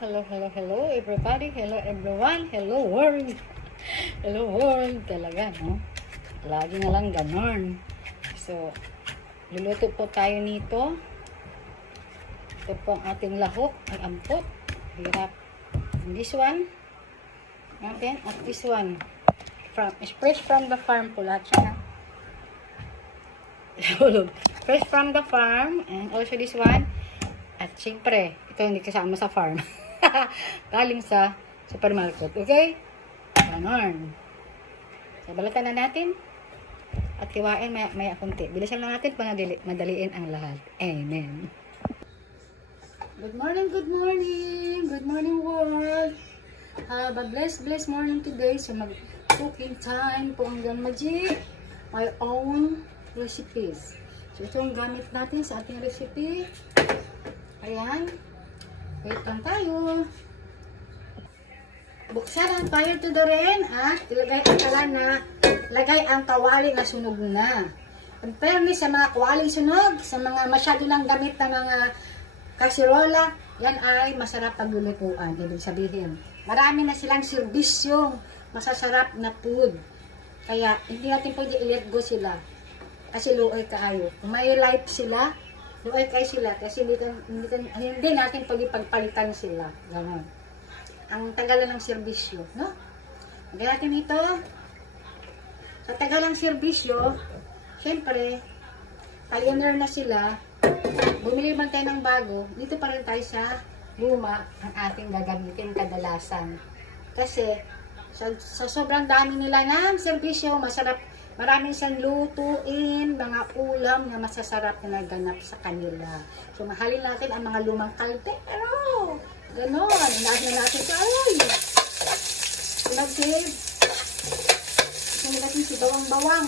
Hello, hello, hello everybody. Hello everyone. Hello world. Hello world talaga, no? Lagi na lang ganon. So, luluto po tayo nito. Ito po ang ating lahok. Ang ampot. Hirap. And this one. Natin. At this one. Fresh from the farm po lahat siya, fresh from the farm. And also this one. At syempre, ito hindi kasama sa farm. Galing sa supermarket. Okay? Ganon. So, balatan na natin. At hiwain maya kunti. Bilisan lang natin para madaliin ang lahat. Amen. Good morning, good morning. Good morning, world. Have a blessed morning today. So, mag-cooking time po ang Ganmaji. My own recipes. So, ito ang gamit natin sa ating recipe. Ayan. Wait lang tayo. Buksan ang fire to the rain at ilagay ang kawali na sunog na. In fairness sa mga kawaling sunog, sa mga masyado lang gamit na mga kasirola, yan ay masarap paglulutuan. Ibig sabihin, marami na silang serbisyong masasarap na food. Kaya hindi natin pwede i-let go sila. Kasi luoy kaayo. Kung may life sila, luoy kayo sila kasi hindi natin pagpalitan sila. Ganon. Ang tagalan ng serbisyo, no? Lagyan natin ito. Sa tagalang serbisyo, syempre, pioneer na sila. Bumili man tayo ng bago, dito pa rin tayo sa luma ang ating gagamitin kadalasan. Kasi, sa sobrang dami nila ng serbisyo, masarap. Maraming siyang lutuin, mga ulam na masasarap na naganap sa kanila. So, mahalin natin ang mga lumang kaldero. Ganon. Inaas na natin sa alay. Pinag-save. Ito natin si bawang-bawang.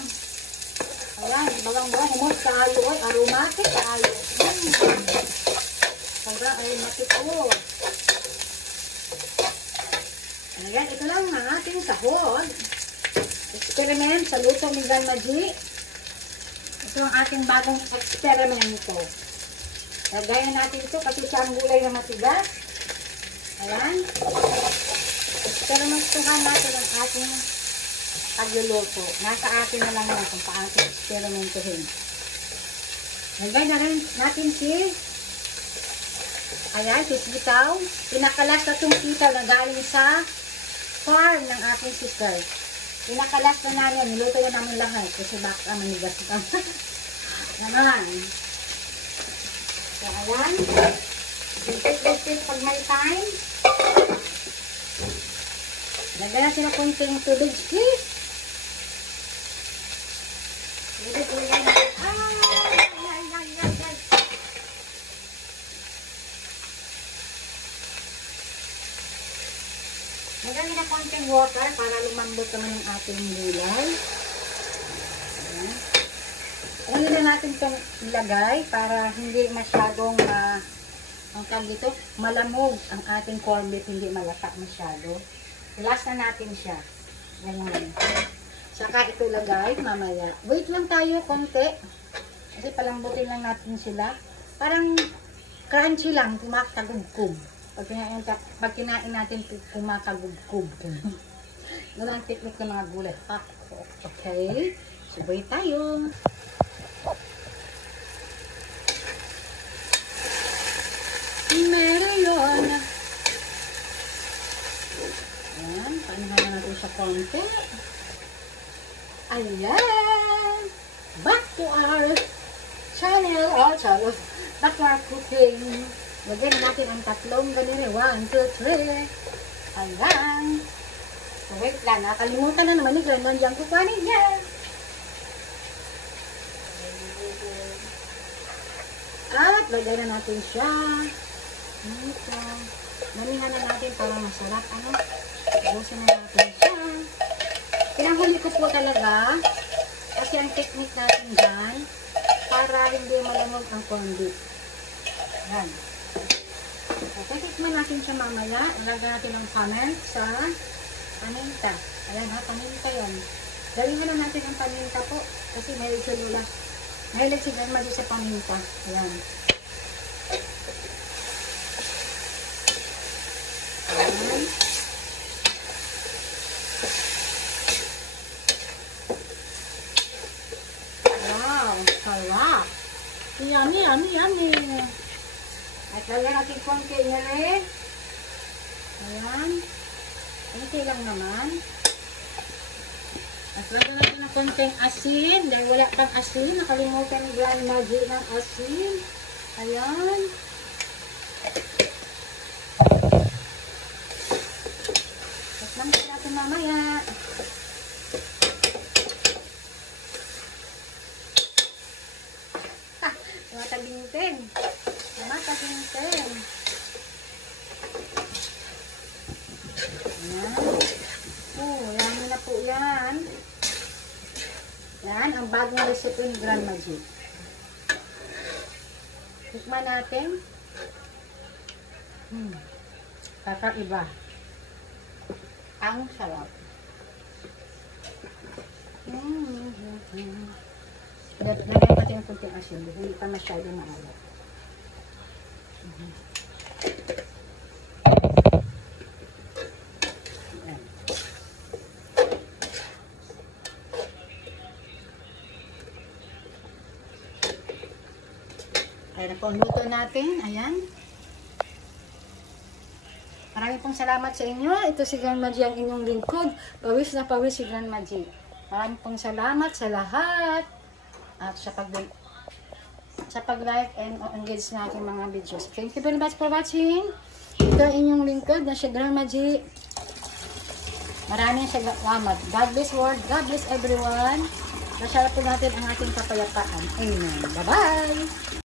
Ayan, bawang-bawang. Humot sa ayo. Aromatic sa ayo. Sobrang aromatic po. Ayan, ito lang ang ating sahod. Experiment sa luto ni Ganmaji. Ito ang ating bagong eksperimento. Lagayan natin ito kasi siya ang gulay na matigas. Ayan. Experimentuhan natin ang ating pagluluto. Nasa atin na lang yan kung paano experimentuhin. Lagay na rin natin ayan, si sitaw. Pinakalas na itong sitaw na galing sa farm ng ating sister. Pinakalas na namin, niluto na namin lahat kasi baka manigas ito. Ganon. So, ayan. Repeat pag may time. Lagyan natin na kunting tubig, please. Ilagay natin. Lagyan na konting water para lumambot naman yung ating gulay. Ayan. Ayan na natin itong ilagay para hindi masyadong malamog ang ating corned beef, hindi malasak masyado. Last na natin siya. Ganyan. Saka ito lagay mamaya. Wait lang tayo konti. Kasi palambutin lang natin sila. Parang crunchy lang, kumakagubkub. Pag kinain natin, kumakagubkub. Ganun ang technique ng mga gulay. Okay. So, wait tayo. Meron yun. Ayan. Paanahan na natin siya konti. Ayan. Back to our channel. Back to our cooking. Lagyan natin ang tatlong ganun. 1, 2, 3. Ayan. So, wait lang. Nakalimutan na naman ni Granon yung kukuhanin niya. At lagyan na natin siya. Ito. Namihan na natin para masarap. Ubusin na natin siya. Pinahuli ko po talaga. Kasi ang technique natin dyan, para hindi malamog ang corned beef. Ayan. So, titikman natin siya mamaya. Ilagay natin ang comment sa paminta. Ayan ha, paminta yan. Galingan na natin ang paminta po. Kasi mahilig si Lula. Mahilig si Ganmaji sa paminta. Ayan. At lagyan natin konti niya rin. Ayan. Konti lang naman. At lagyan natin ng konting asin. Dahil wala pang asin. Nakalimutan ng Grand Magic ng asin. Ayan. At lang natin mamaya. Matagintin. Matagintin. Ayan. Yan na po yan. Yan, ang bagong recipe ni Grand Magic. Tikman natin. Kakaiba. Ang sarap. Lagyan natin yung kunting asin. Hindi pa masyado maalat. Ayan po ang luto natin. Ayan. Maraming pong salamat sa inyo. Ito si Grand Magic ang inyong lingkod. Pawis na pawis si Grand Magic. Maraming pong salamat sa lahat. At sa pag-like and engage na aking mga videos. Thank you very much for watching. Ito ang inyong lingkod na si Grand Magic. Maraming salamat. God bless world. God bless everyone. Masarap po natin ang ating kapayapaan. Amen. Bye-bye!